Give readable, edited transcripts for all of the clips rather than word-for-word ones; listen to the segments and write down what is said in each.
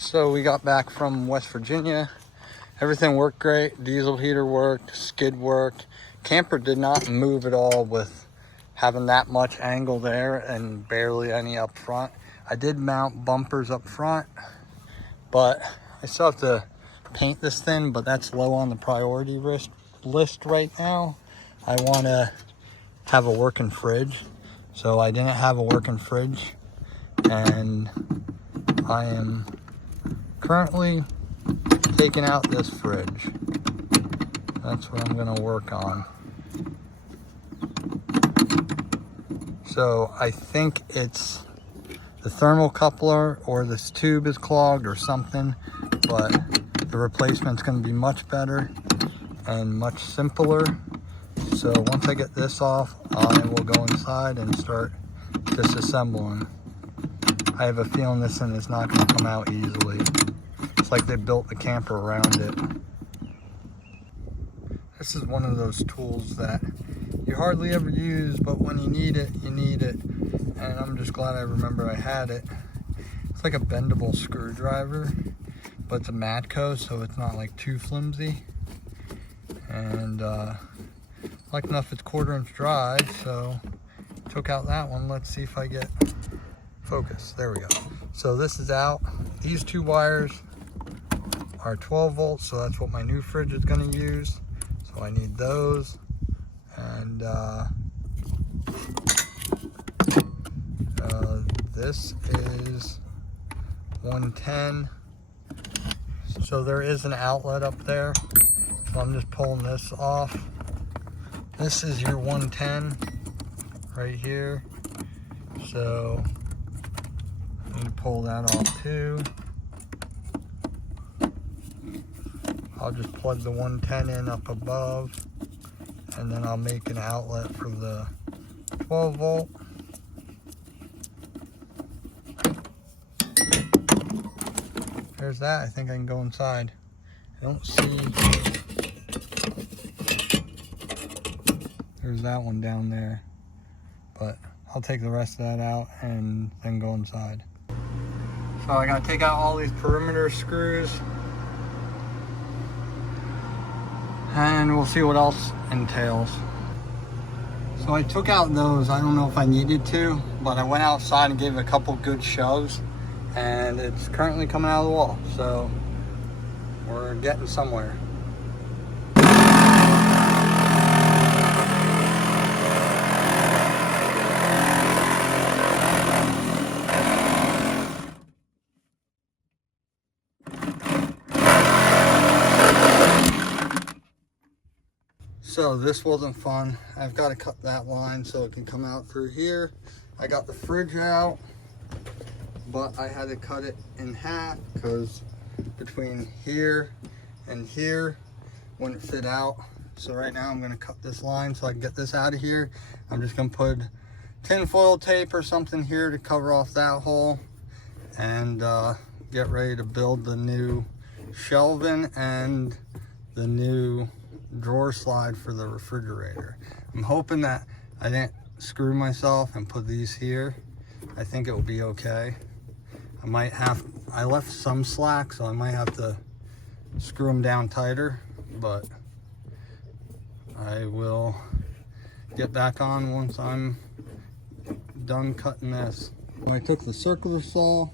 So we got back from West Virginia. Everything worked great. Diesel heater worked, skid worked. Camper did not move at all with having that much angle there and barely any up front. I did mount bumpers up front, but I still have to paint this thing, but that's low on the priority list right now. I want to have a working fridge. So I didn't have a working fridge, and I am currently taking out this fridge. That's what I'm gonna work on. So I think it's the thermocoupler or this tube is clogged or something, but the replacement's gonna be much better and much simpler. So once I get this off, I will go inside and start disassembling. I have a feeling this thing is not gonna come out easily. It's like they built the camper around it. This is one of those tools that you hardly ever use, but when you need it, you need it. And I'm just glad I remember I had it. It's like a bendable screwdriver, but it's a Matco, so it's not like too flimsy. And like enough it's 1/4 inch dry, so took out that one. Let's see if I get focus. There we go. So this is out. These 2 wires are 12 volts, so that's what my new fridge is going to use. So I need those. And this is 110. So there is an outlet up there. So I'm just pulling this off. This is your 110 right here. So I need to pull that off too. I'll just plug the 110 in up above, and then I'll make an outlet for the 12 volt. There's that. I think I can go inside. I don't see. There's that one down there, but I'll take the rest of that out and then go inside. So I gotta take out all these perimeter screws, and we'll see what else entails. So I took out those. I don't know if I needed to, but I went outside and gave it a couple good shoves, and it's currently coming out of the wall. So we're getting somewhere. So this wasn't fun. I've got to cut that line so it can come out through here. I got the fridge out, but I had to cut it in half because between here and here wouldn't fit out. So right now I'm going to cut this line so I can get this out of here. I'm just going to put tin foil tape or something here to cover off that hole, and get ready to build the new shelving and the new drawer slide for the refrigerator. I'm hoping that I didn't screw myself and put these here. I think it will be okay. I left some slack, so I might have to screw them down tighter, but I will get back on once I'm done cutting this. I took the circular saw,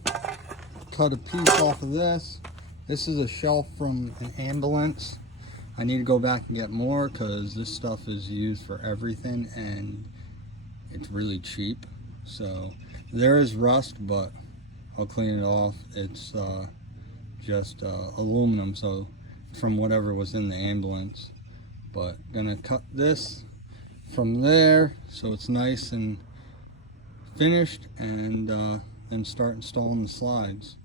cut a piece off of this. This is a shelf from an ambulance. I need to go back and get more because this stuff is used for everything and it's really cheap. So there is rust, but I'll clean it off. It's just aluminum, so from whatever was in the ambulance. But gonna cut this from there so it's nice and finished, and then start installing the slides.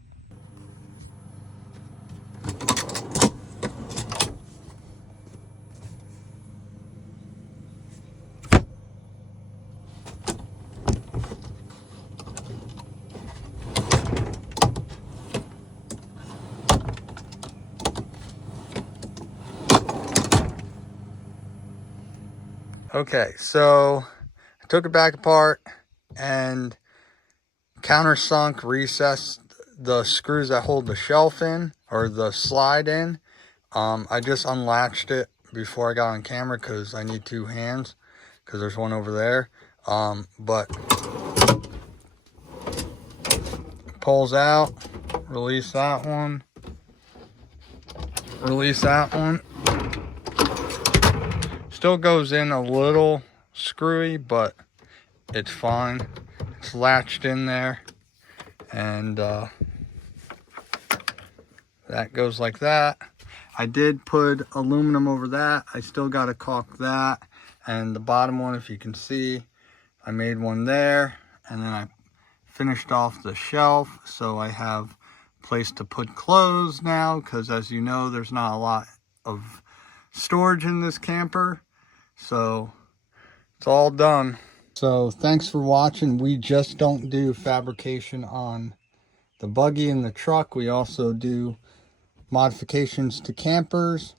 Okay, so I took it back apart and countersunk, recessed the screws that hold the shelf in, or the slide in. I just unlatched it before I got on camera because I need 2 hands, because there's one over there. But pulls out, release that one, release that one. Still goes in a little screwy, but it's fine. It's latched in there, and that goes like that. I did put aluminum over that. I still got to caulk that. And the bottom one, if you can see, I made one there, and then I finished off the shelf, so I have a place to put clothes now, because as you know, there's not a lot of storage in this camper. So it's all done. So thanks for watching. We just don't do fabrication on the buggy and the truck. We also do modifications to campers.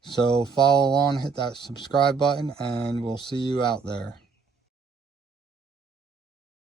So follow along, hit that subscribe button, and we'll see you out there.